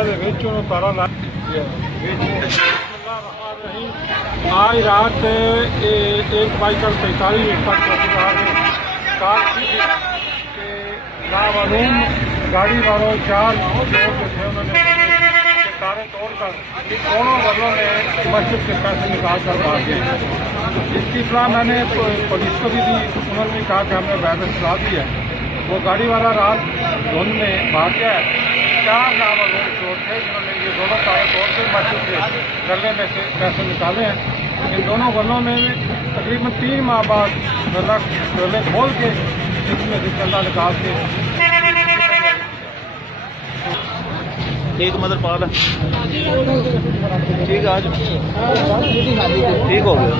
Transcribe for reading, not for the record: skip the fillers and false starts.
तारा ला आज रात 1:45 पर चौकीदार ने कार के नामालूम गाड़ी वालों 4 लोग जो थे उन्होंने तारे तोड़कर दोनों बदलों में मस्जिद के पैसे निकाल कर भाग गए। इसकी इत्तला मैंने पुलिस को भी दी, उन्होंने भी कहा कि हमने वैध सलाह दी है। वो गाड़ी वाला रात धुंध में भाग गया है। 4 नामालूम चोर थे जिन्होंने ये दोनों तारे तोड़ के मस्जिद के गले में से पैसे निकाले हैं। इन दोनों गलों में तकरीबन 3 माह बाद गले खोल के इसमें से चंदा निकाल के एक मदर पाल है। ठीक है आज ठीक हो गया।